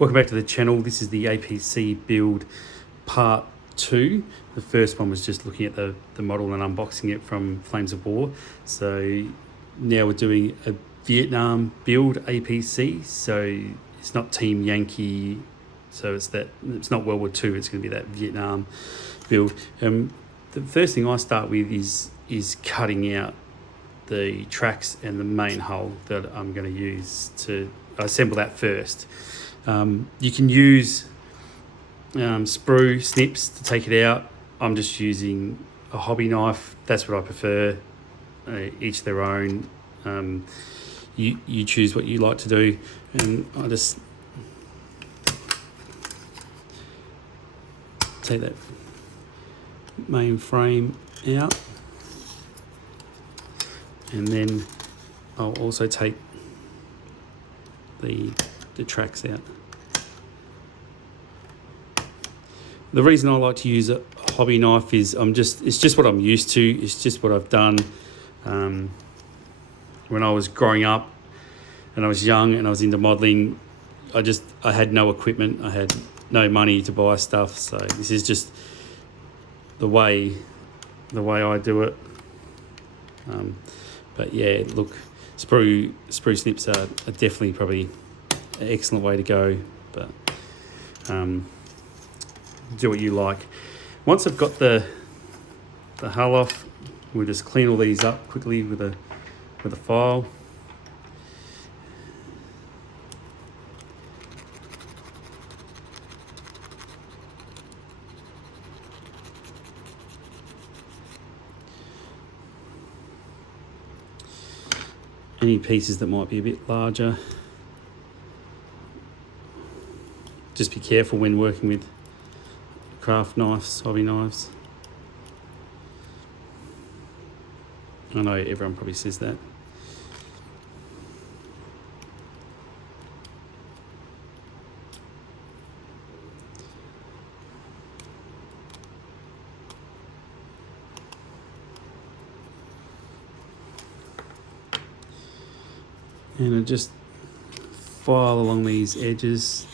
Welcome back to the channel. This is the APC build part 2. The first one was just looking at the model and unboxing it from Flames of War. So now we're doing a Vietnam build APC. So it's not Team Yankee, so it's not World War II, it's going to be that Vietnam build. The first thing I start with is cutting out the tracks and the main hull that I'm going to use to assemble that first. You can use sprue snips to take it out. I'm just using a hobby knife. That's what I prefer. Each their own. You choose what you like to do, and I just take that main frame out, and then I'll also take the tracks out. The reason I like to use a hobby knife is it's just what I'm used to. It's just what I've done. When I was growing up and I was young and I was into modelling, I had no equipment. I had no money to buy stuff. So this is just the way I do it. But yeah, look, sprue snips are definitely probably an excellent way to go, but do what you like. Once I've got the hull off, we'll just clean all these up quickly with a file. Any pieces that might be a bit larger, just be careful when working with craft knives, hobby knives. I know everyone probably says that. And I just file along these edges.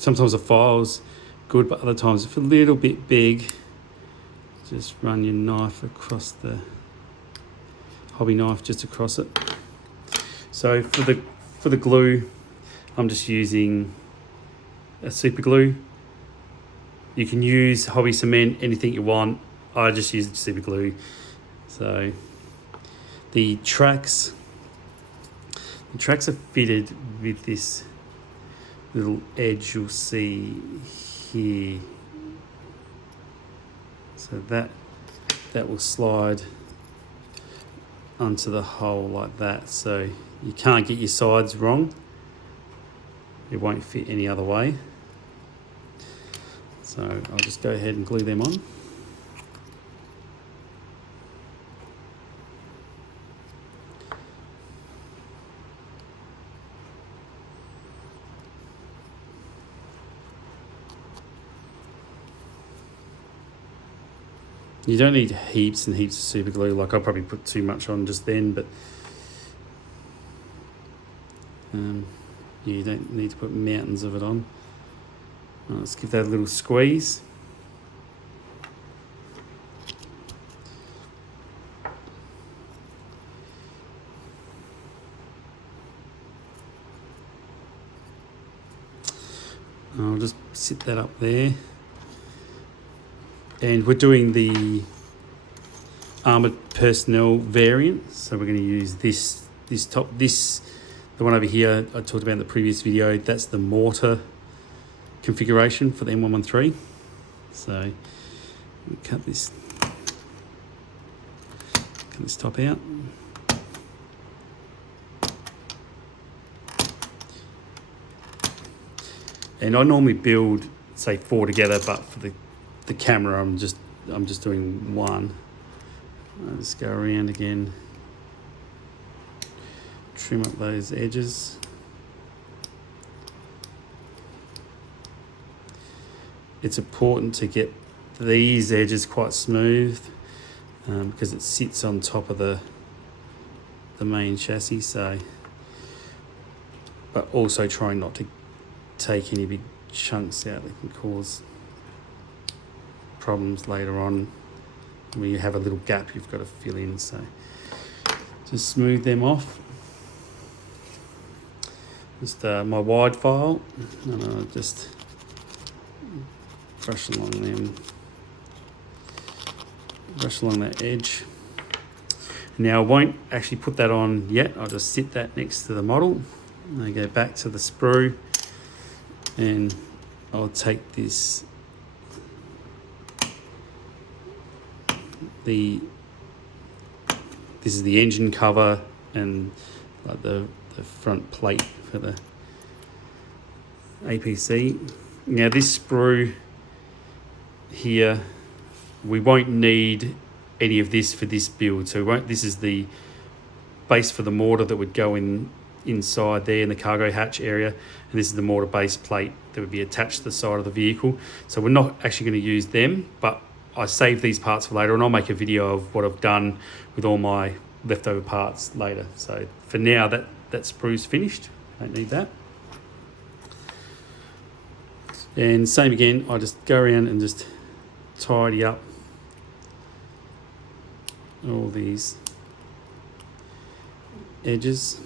Sometimes the file's good, but other times if a little bit big, just run your knife across the hobby knife, just across it. So for the glue, I'm just using a super glue. You can use hobby cement, anything you want. I just use super glue. So the tracks are fitted with this little edge you'll see here, so that will slide onto the hole like that, so you can't get your sides wrong. It won't fit any other way. So I'll just go ahead and glue them on. You don't need heaps and heaps of super glue. Like, I'll probably put too much on just then, but you don't need to put mountains of it on. Let's give that a little squeeze. I'll just sit that up there. And we're doing the armoured personnel variant, so we're going to use the one over here I talked about in the previous video. That's the mortar configuration for the M113. So cut this Cut this top out. And I normally build, say, 4 together, but for the camera, I'm just doing 1. I'll just go around again, trim up those edges. It's important to get these edges quite smooth because it sits on top of the main chassis. So, but also trying not to take any big chunks out that can cause problems later on when you have a little gap you've got to fill in. So just smooth them off. Just my wide file, and I'll just brush along that edge. Now I won't actually put that on yet. I'll just sit that next to the model. And I go back to the sprue, and I'll take this, this is the engine cover and like the front plate for the APC. Now this sprue here, we won't need any of this for this build. So this is the base for the mortar that would go inside there in the cargo hatch area, and this is the mortar base plate that would be attached to the side of the vehicle. So we're not actually going to use them, but I save these parts for later, and I'll make a video of what I've done with all my leftover parts later. So for now, that sprue's finished. Don't need that. And same again, I just go around and just tidy up all these edges.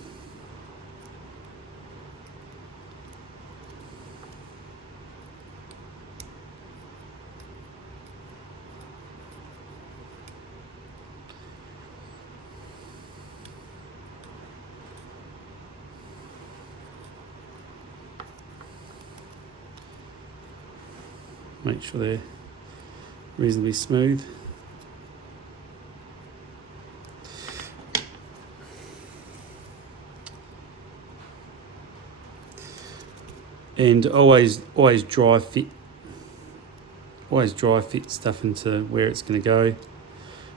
Make sure they're reasonably smooth. And always dry fit stuff into where it's going to go.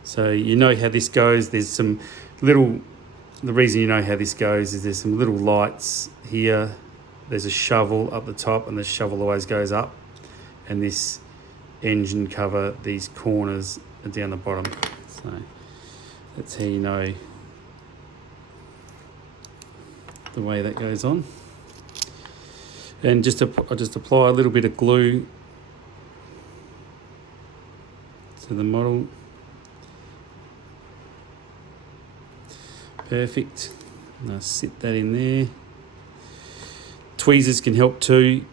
So you know how this goes. There's some little, the reason you know how this goes is there's some little lights here. There's a shovel up the top, and the shovel always goes up. And this engine cover, these corners are down the bottom. So that's how you know the way that goes on. And I'll just apply a little bit of glue to the model. Perfect. And I'll sit that in there. Tweezers can help too.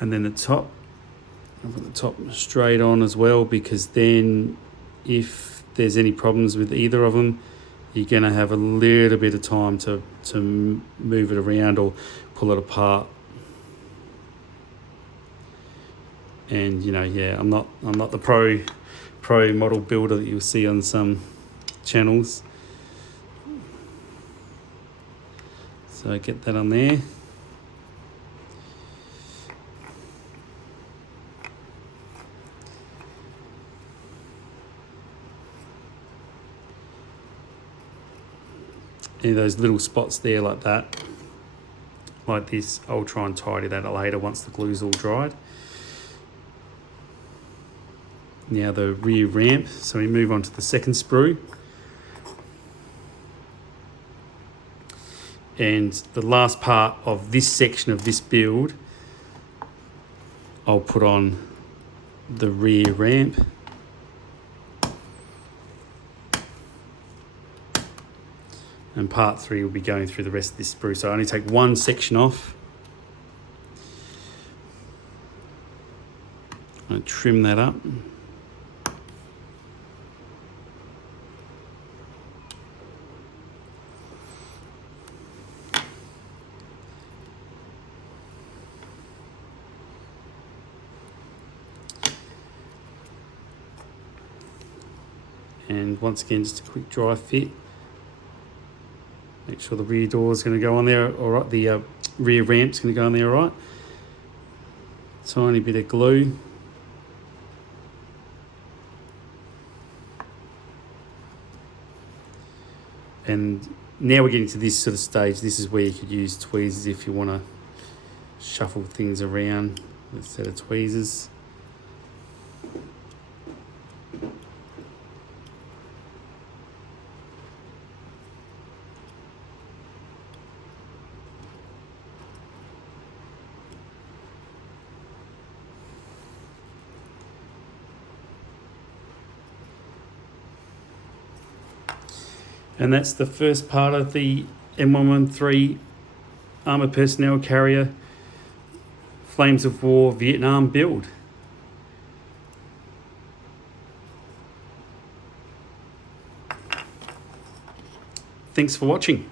And then the top, I'll put the top straight on as well, because then if there's any problems with either of them, you're going to have a little bit of time to move it around or pull it apart. And you know, yeah, I'm not the pro model builder that you'll see on some channels. So get that on there. Any of those little spots there like that, like this, I'll try and tidy that later once the glue's all dried. Now the rear ramp, so we move on to the second sprue. And the last part of this section of this build, I'll put on the rear ramp. And part 3 will be going through the rest of this sprue. So I only take one section off. I'm going to trim that up. And once again, just a quick dry fit. Make sure the rear door is going to go on there all right. The rear ramp's going to go on there all right. Tiny bit of glue. And now we're getting to this sort of stage. This is where you could use tweezers if you want to shuffle things around with a set of tweezers. And that's the first part of the M113 Armoured Personnel Carrier Flames of War Vietnam build. Thanks for watching.